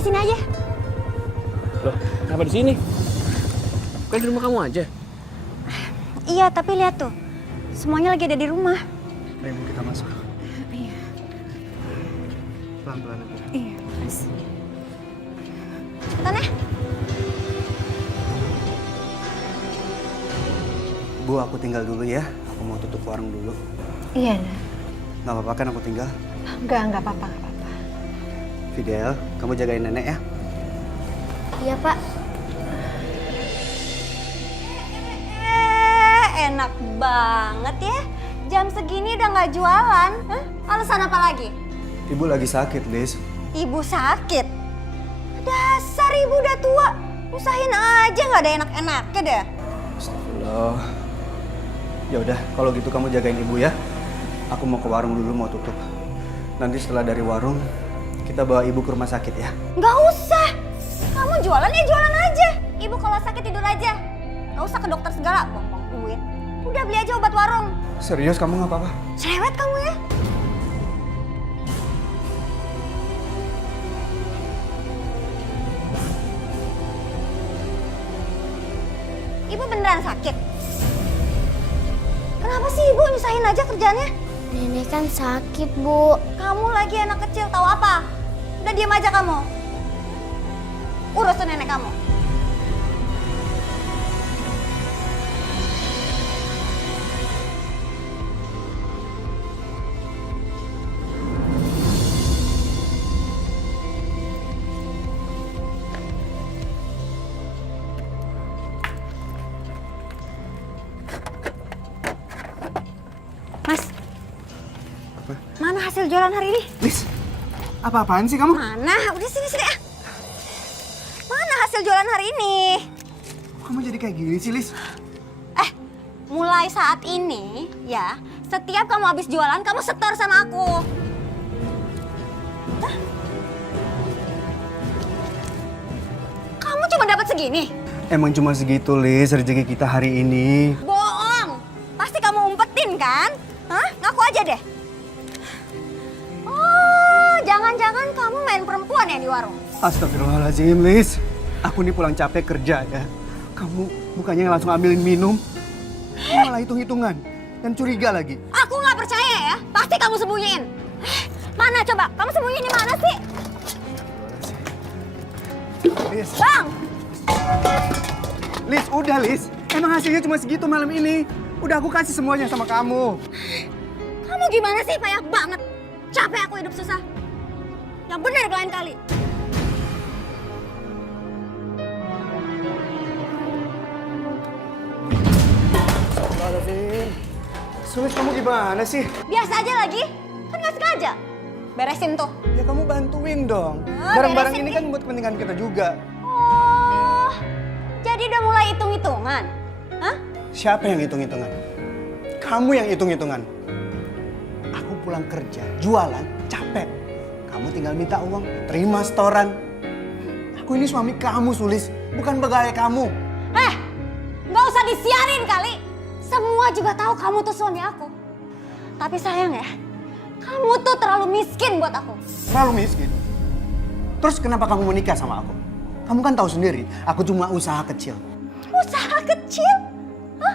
di sini aja. Loh, kenapa di sini? Bukan di rumah kamu aja. Iya, tapi lihat tuh. Semuanya lagi ada di rumah. Ayo kita masuk. Iya. Pelan-pelan aja. Iya, Mas. Cepetan ya. Bu, aku tinggal dulu ya. Aku mau tutup warung dulu. Iya, Nak. Nggak apa-apa kan aku tinggal? Enggak apa-apa, enggak apa-apa. Fidel, kamu jagain nenek ya. Iya, Pak. Enak banget ya. Jam segini udah nggak jualan. Hah? Alasan apa lagi? Ibu lagi sakit, Liz. Ibu sakit? Dasar ibu udah tua. Usahin aja nggak ada enak-enaknya deh. Astagfirullah. Ya udah, kalau gitu kamu jagain ibu ya. Aku mau ke warung dulu, mau tutup. Nanti setelah dari warung, kita bawa ibu ke rumah sakit ya. Nggak usah. Kamu jualan ya jualan aja. Ibu kalau sakit tidur aja. Nggak usah ke dokter segala. Buang-buang duit. Udah beli aja obat warung. Serius kamu nggak apa-apa? Cerewet kamu ya. Ibu beneran sakit? Kenapa sih ibu nyusahin aja kerjaannya? Nenek kan sakit, Bu. Kamu lagi anak kecil tahu apa? Udah diam aja kamu. Urusin nenek kamu. Mas, mana hasil jualan hari ini? Liz, apa-apaan sih kamu? Mana? Udah sini ah. Mana hasil jualan hari ini? Kok kamu jadi kayak gini sih, Liz? Mulai saat ini, ya, setiap kamu habis jualan, kamu setor sama aku. Hah? Kamu cuma dapat segini? Emang cuma segitu, Liz, rezeki kita hari ini. Bohong. Pasti kamu umpetin kan? Hah? Ngaku aja deh. Oh, jangan-jangan kamu main perempuan ya di warung? Astagfirullahaladzim, Liz. Aku nih pulang capek kerja ya. Kamu bukannya langsung ambilin minum, malah hitung-hitungan dan curiga lagi. Aku nggak percaya ya. Pasti kamu sembunyiin. Mana coba? Kamu sembunyiin di mana sih? Liz, Bang! Liz, udah Liz. Emang hasilnya cuma segitu malam ini. Udah aku kasih semuanya sama kamu. Kamu gimana sih? Payah banget. Capek aku hidup susah. Yang benar lain kali. Astagfirullahaladzim. Sulis, kamu gimana sih? Biasa aja lagi. Kan nggak sengaja. Beresin tuh. Ya kamu bantuin dong. Ah, Barang-barang beresin ini nih. kan buat kepentingan kita juga. Oh, jadi udah mulai hitung-hitungan? Hah? Siapa yang hitung-hitungan? Kamu yang hitung-hitungan. Aku pulang kerja, jualan, capek. Kamu tinggal minta uang, terima setoran. Aku ini suami kamu, Sulis. Bukan pegawai kamu. Nggak usah disiarin kali. Semua juga tahu kamu tuh suami aku. Tapi sayang ya, kamu tuh terlalu miskin buat aku. Terlalu miskin. Terus kenapa kamu mau nikah sama aku? Kamu kan tahu sendiri, aku cuma usaha kecil. Usaha kecil? Hah?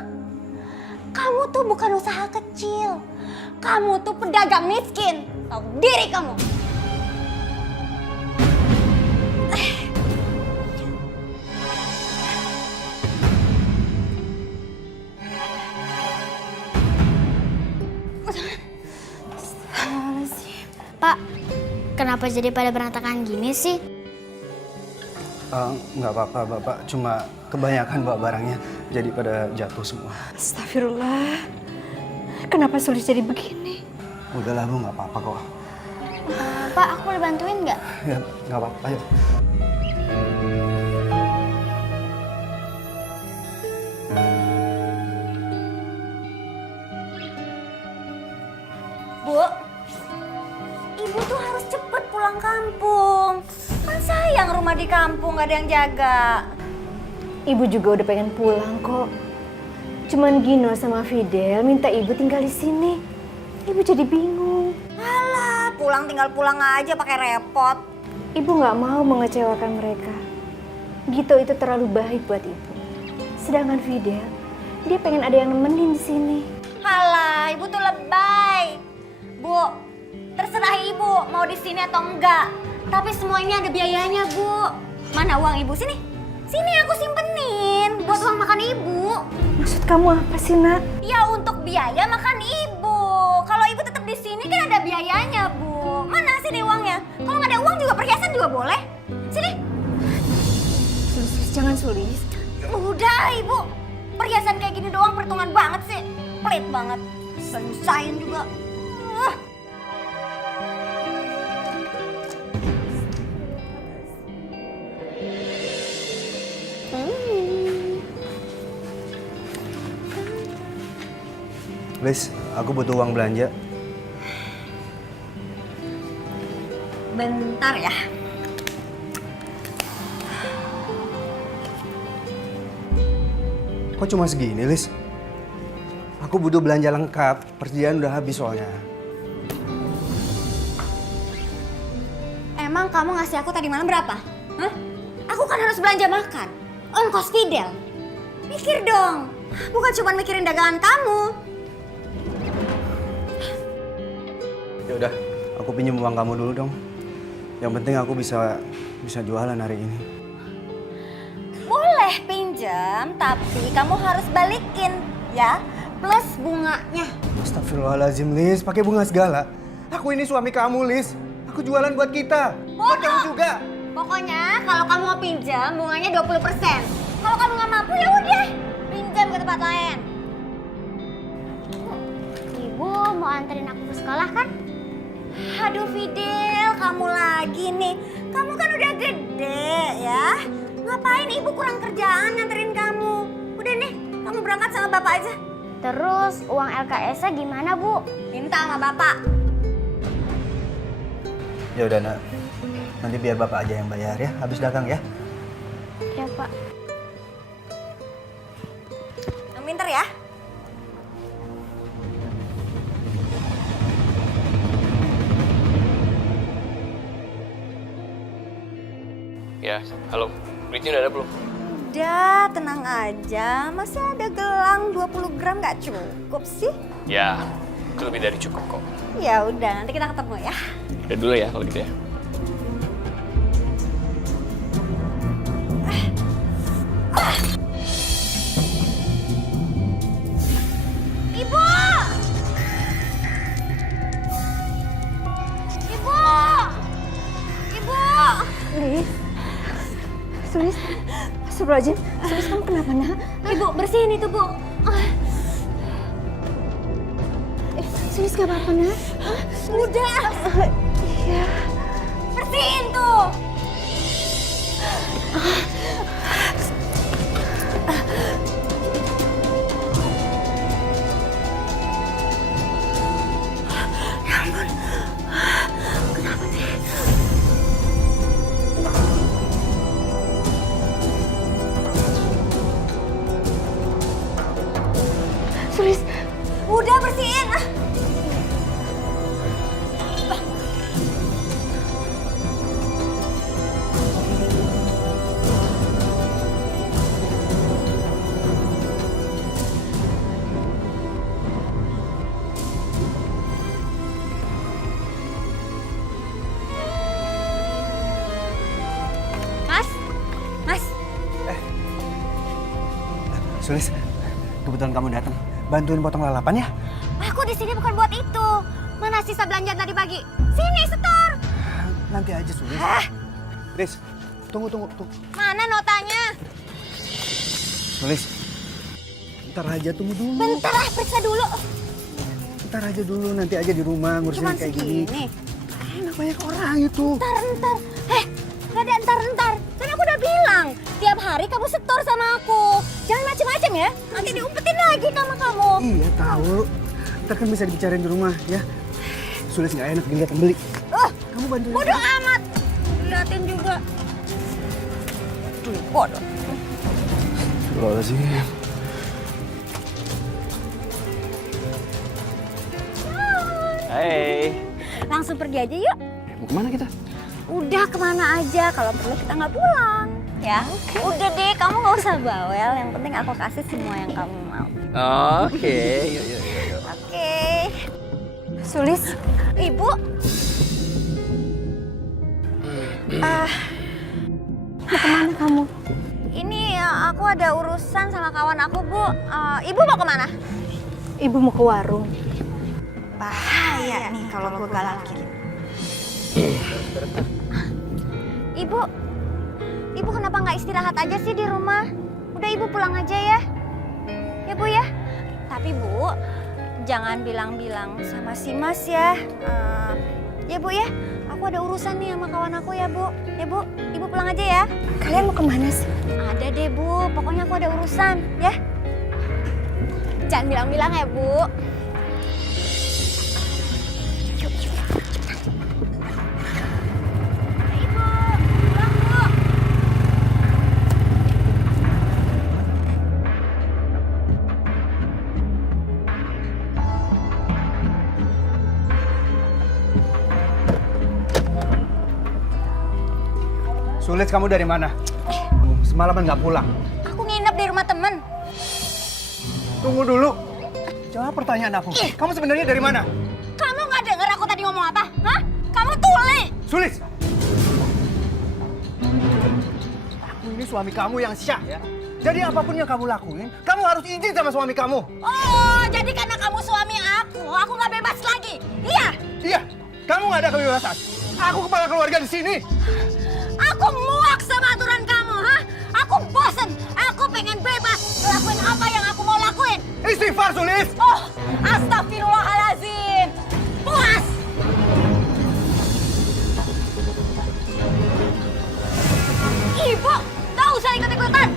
Kamu tuh bukan usaha kecil. Kamu tuh pedagang miskin. Tahu diri kamu. Pak, kenapa jadi pada berantakan gini sih? Nggak apa-apa, Bapak. Cuma kebanyakan bawa barangnya, jadi pada jatuh semua. Astagfirullah. Kenapa Sulis jadi begini? Udahlah, Bu, nggak apa-apa kok. Pak, aku boleh bantuin nggak? Ya, nggak apa-apa, ayo. Bu, ibu tuh harus cepet pulang kampung. Kan sayang rumah di kampung gak ada yang jaga. Ibu juga udah pengen pulang kok. Cuman Gino sama Fidel minta ibu tinggal di sini. Ibu jadi bingung. Alah, pulang tinggal pulang aja pakai repot. Ibu nggak mau mengecewakan mereka. Gito itu terlalu baik buat ibu. Sedangkan Fidel, dia pengen ada yang nemenin di sini. Halah, ibu tuh lebay. Bu, terserah ibu mau di sini atau enggak. Tapi semua ini ada biayanya, Bu. Mana uang ibu? Sini. Sini aku simpenin buat uang makan ibu. Maksud kamu apa sih, Nak? Ya untuk biaya makan ibu. Kalau ibu tetap di sini kan ada biayanya, Bu. Mana sini uangnya? Kalau nggak ada uang juga perhiasan juga boleh. Sini. Sulis, jangan Sulis. Udah, ibu. Perhiasan kayak gini doang perhitungan banget sih. Pelit banget. Nyusahin juga. Liz, aku butuh uang belanja. Bentar ya. Kok cuma segini, Liz? Aku butuh belanja lengkap. Perjalanan udah habis soalnya. Emang kamu ngasih aku tadi malam berapa? Hah? Aku kan harus belanja makan. Ongkos Fidel. Mikir dong. Bukan cuma mikirin dagangan kamu. Ya udah, aku pinjam uang kamu dulu dong. Yang penting aku bisa jualan hari ini. Boleh pinjam, tapi kamu harus balikin ya. Plus bunganya. Astagfirullahaladzim, Liz. Pakai bunga segala. Aku ini suami kamu, Liz. Aku jualan buat kita. Buat kamu juga. Pokoknya kalau kamu mau pinjam, bunganya 20%. Kalau kamu nggak mampu ya udah, pinjam ke tempat lain. Ibu mau anterin aku ke sekolah kan? Aduh Fidel, kamu lagi nih. Kamu kan udah gede ya. Ngapain ibu kurang kerjaan nganterin kamu? Udah nih, kamu berangkat sama bapak aja. Terus uang LKS-nya gimana, Bu? Minta sama bapak. Ya udah, Nak. Nanti biar bapak aja yang bayar ya, habis dagang ya. Ya, Pak. Yang pinter ya. Ya, halo. Duitnya udah ada belum? Udah, tenang aja. Masih ada gelang 20 gram nggak cukup sih? Ya, itu lebih dari cukup kok. Ya udah, nanti kita ketemu ya. Udah dulu ya kalau gitu ya. Ibu! Ibu! Ibu! Liz. Sulis. Astagfirullahaladzim. Sulis, kamu kenapa, Nak? Ibu, bersihin itu, Bu. Sulis gak apa-apa, Nak? Udah. Iya. Bersihin tuh. Sulis. Udah bersihin. Mas, Mas. Sulis, kebetulan kamu datang. Bantuin potong lalapan ya. Aku di sini bukan buat itu. Mana sisa belanjaan tadi pagi? Sini, setor. Nanti aja, Sulis. Liz, tunggu. Mana notanya? Sulis, ntar aja tunggu dulu. Bentar lah, periksa dulu. Ntar aja dulu, nanti aja di rumah ngurusin Cuman kayak segini. gini. Enak banyak orang itu. Ntar. Gak ada ntar. Kan aku udah bilang, tiap hari kamu setor sama aku. Jangan macem-macem ya, nanti diumpetin lagi sama kamu. Iya tahu. Ntar kan bisa dibicarain di rumah ya. Sulis nggak enak dilihat pembeli. Kamu bantuin. Bodoh amat. Liatin juga. Bodoh. Astagfirullahaladzim. Hai. Langsung pergi aja yuk. Mau kemana kita? Udah kemana aja, kalau perlu kita nggak pulang. Ya, udah deh, kamu nggak usah bawel. Yang penting aku kasih semua yang kamu mau. Oke, yuk. Oke. Sulis, Ibu. mau kemana kamu? Ini aku ada urusan sama kawan aku, Bu. Ibu mau kemana? Ibu mau ke warung. Bahaya nih kalau gue galakin. Ibu kenapa nggak istirahat aja sih di rumah? Udah Ibu pulang aja ya. Ya Bu ya. Tapi Bu, jangan bilang-bilang sama si Mas ya. Ya Bu ya. Aku ada urusan nih sama kawan aku ya Bu. Ya Bu, Ibu pulang aja ya. Kalian mau kemana sih? Ada deh Bu, pokoknya aku ada urusan ya. Jangan bilang-bilang ya Bu. Sulit, kamu dari mana? Semalaman nggak pulang. Aku nginep di rumah temen. Tunggu dulu. Jawab pertanyaan aku. Kamu sebenarnya dari mana? Kamu nggak denger aku tadi ngomong apa? Hah? Kamu tuli. Sulis! Aku ini suami kamu yang syah ya. Jadi apapun yang kamu lakuin, kamu harus izin sama suami kamu. Oh, jadi karena kamu suami aku nggak bebas lagi. Iya. Iya, kamu nggak ada kebebasan. Aku kepala keluarga di sini. Aku muak sama aturan kamu, ha? Aku bosen. Aku pengen bebas lakuin apa yang aku mau lakuin. Istighfar, Sulis! Oh, astagfirullahaladzim. Puas. Ibu, gak usah ikut-ikutan.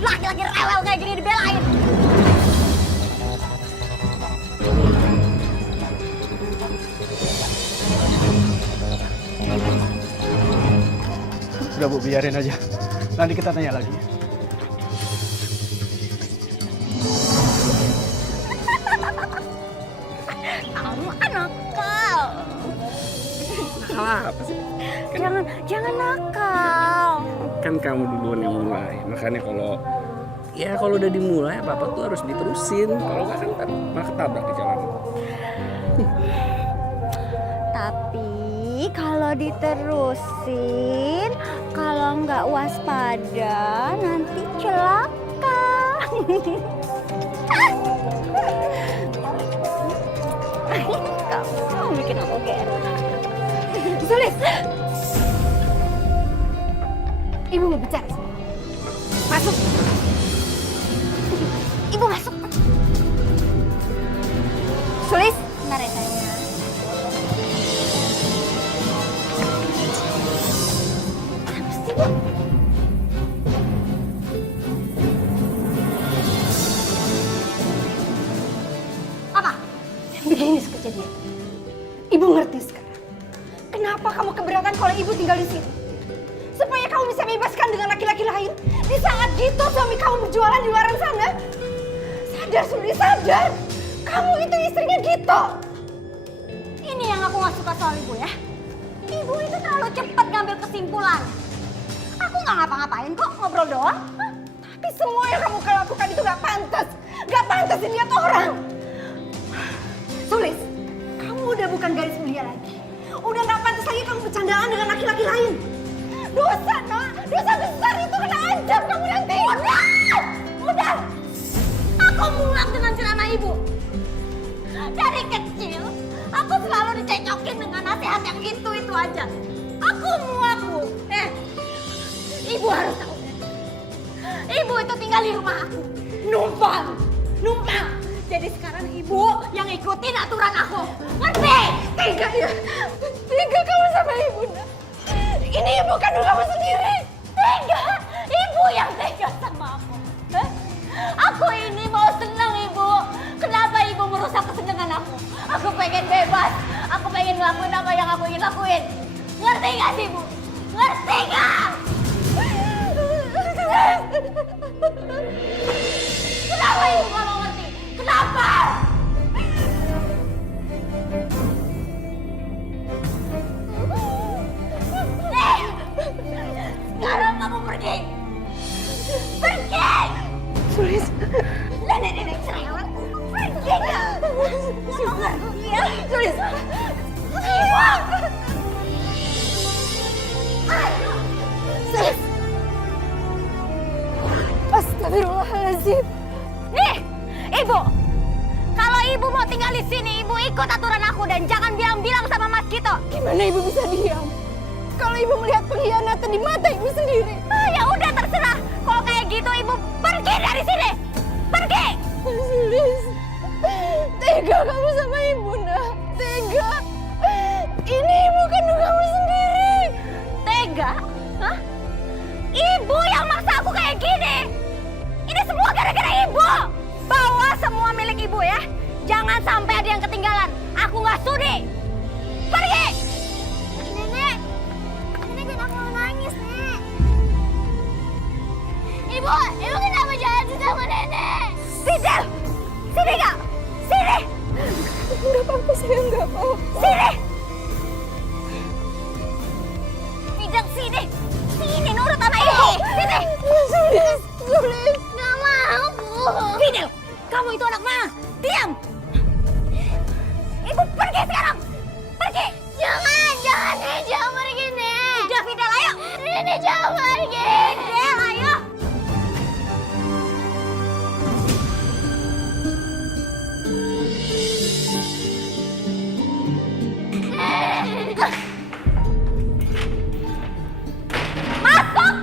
Laki-laki rewel kayak gini dibelain. Udah Bu, biarin aja. Nanti kita tanya lagi. Kamu nakal. Nakal apa sih? Jangan nakal. Kan kamu duluan yang mulai. Makanya kalau udah dimulai apa-apa tuh harus diterusin. Kalau nggak kan ntar malah ketabrak di jalan. Tapi kalau diterusin, kalau nggak waspada, nanti celaka. Kamu bikin aku gerak. Sulis! Ibu mau bicara sama kamu. Masuk! Ibu masuk. Sulis! Bentar ya sayang. Apa sih, Bu? Apa? Begini kejadian. Ibu ngerti sekarang. Kenapa kamu keberatan kalau ibu tinggal di sini? Supaya kamu bisa bebaskan dengan laki-laki lain. Di saat gitu suami kamu berjualan di luar sana. Sadar, Sulis, sadar. Kamu itu istrinya Gito. Ini yang aku gak suka soal ibu ya. Ibu itu terlalu cepat ngambil kesimpulan. Aku gak ngapa-ngapain kok, ngobrol doang. Hah? Tapi semua yang kamu lakukan itu gak pantas. Gak pantas dilihat orang. Sulis, kamu udah bukan gadis mulia lagi. Udah gak pantas lagi kamu bercandaan dengan laki-laki lain. Dosa, Nak. Dosa besar itu kena ancam kamu nanti. Udah. Aku muak dengan ceramah ibu. Dari kecil, aku selalu dicecokin dengan nasihat yang itu aja. Aku muak, Bu. Ibu harus tahu. Ibu itu tinggal di rumah aku. Numpang. Jadi sekarang ibu yang ikutin aturan aku. Ngerti? Tega ya. Tega kamu sama ibu, Nak. Ini ibu kandung kamu sendiri. Tega. Ibu yang tega sama aku. Hah? Aku ini mau senang, Ibu. Kenapa Ibu merusak kesenangan aku? Aku pengen bebas. Aku pengen ngelakuin apa yang aku ingin lakuin. Ngerti gak sih, Bu? Ngerti gak? Kenapa Ibu gak mau ngerti? Kenapa? Sulis. Nenek cerewet. Pergi gak? Nggak ngerti ya. Sulis. Ibu! Sulis. Astagfirullahaladzim. Nih, Ibu. Kalau Ibu mau tinggal di sini, Ibu ikut aturan aku dan jangan bilang-bilang sama Mas Kito. Gimana ibu bisa diam? Kalau ibu melihat pengkhianatan di mata ibu sendiri. Ah, ya udah terserah. Kalau kayak gitu Ibu pergi dari sini. Pergi. Sulis. Tega kamu sama ibu, nak. Tega. Ini ibu kandung kamu sendiri. Tega? Hah? Ibu yang maksa aku kayak gini. Ini semua gara-gara Ibu. Bawa semua milik Ibu ya. Jangan sampai ada yang ketinggalan. Aku nggak sudi. Pergi. Nenek jangan mau nangis, Nek. Ibu kenapa jahat sih sama Nenek? Fidel, sini kak. Sini. Enggak apa-apa, saya enggak mau. Sini. Fidel, sini. Sini nurut sama Ibu. Sini. Sulis. Nggak mau, Bu. Fidel, kamu itu anak mana? Diam. Ibu pergi sekarang. Pergi. Jangan, Nek. Jangan pergi, Nek. Udah Fidel, ayo. Nenek jangan pergi. Fidel, ayo. Masuk.